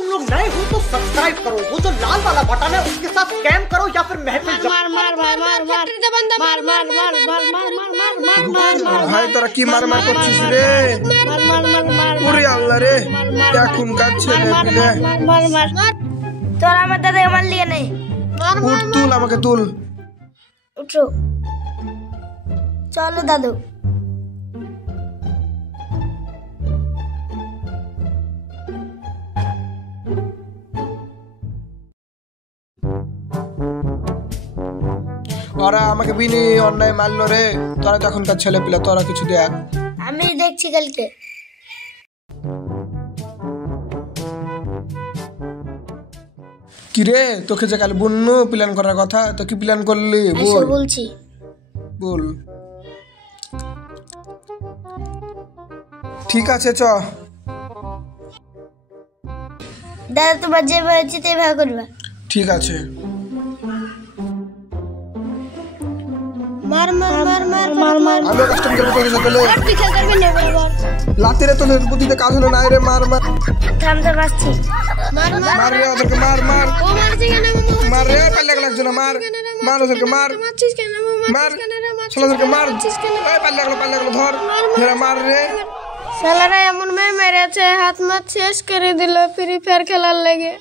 तुम लोग नए हो तो सब्सक्राइब करो, वो जो लाल वाला बटन है उसके साथ स्कैम करो या फिर महफिल ভাই তোরা কি মারমার করছিস রে? ওরে আল্লাহ রে, এখনকার ছেলে পিলে তোরা আমার দাদা মারলি না। উঠ, তুল আমাকে, তুল। উঠো, চলো দাদু। ওরা আমাকে বিনি অন্যায় মারলো রে। তোরা তো এখনকার ছেলে পিলে, তোরা কিছু দেখ। আমি দেখছি কালকে। কিরে তোকে যে কাল বুনু প্ল্যান করার কথা, তো কি প্ল্যান করলি বল? বলছি বল। ঠিক আছে চ। দাদা তোমার যে হয়েছে তাই ভাগ করবা। ঠিক আছে। মার মার মার মার মার মার। আমি কাস্টম করব তোর সাথে লে। আর পিছা করবে না বরাবর। লাতিরে তোর বুদ্ধিতে কাজ হলো না রে। মার মার। থাম তো মারছি। মার মার মার রে ওদেরকে, মার মার। ও মারছে কেন? মার রে, পাল্লা লাগছে না। মার মার ওদেরকে, মার মারছিস কেন? মার ছেলেদেরকে মার। এই পাল্লা ধর ধরে মার রে। শালারা এমন মেরেছে হাত মাত শেষ করে দিল ফ্রি ফায়ার খেলার লেগে।